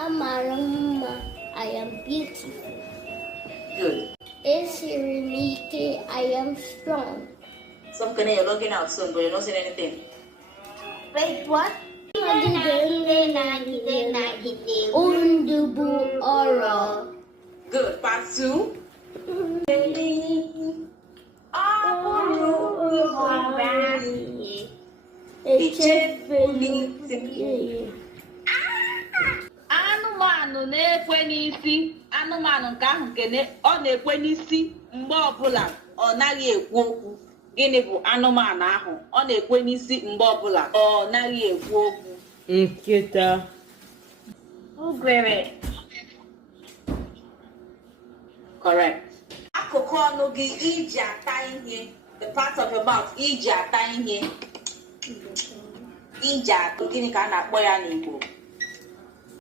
Amarama, I am beautiful. Good. Esirimike, I am strong. Some can you're logging out soon, but you're not saying anything. Wait, what? Undubu oro. Good. Part 2. Anụmanụ na-ekwe n'isi. Anụmanụ nke ahụ ọ na-ekwe n'isi mgbe ọbụla ọ naghị ekwu okwu. Gịnị bụ anụmanụ ahụ? Ọ na-ekwe n'isi mgbe ọbụla ọ naghị ekwu okwu. Nkịta. Ngwere. Correct. Akụkụ ọnụ gị iji ata ihe. The part of your mouth iji ata ihe. Iji ata. Gịnị ka a na-akpọ ya n'Igbo?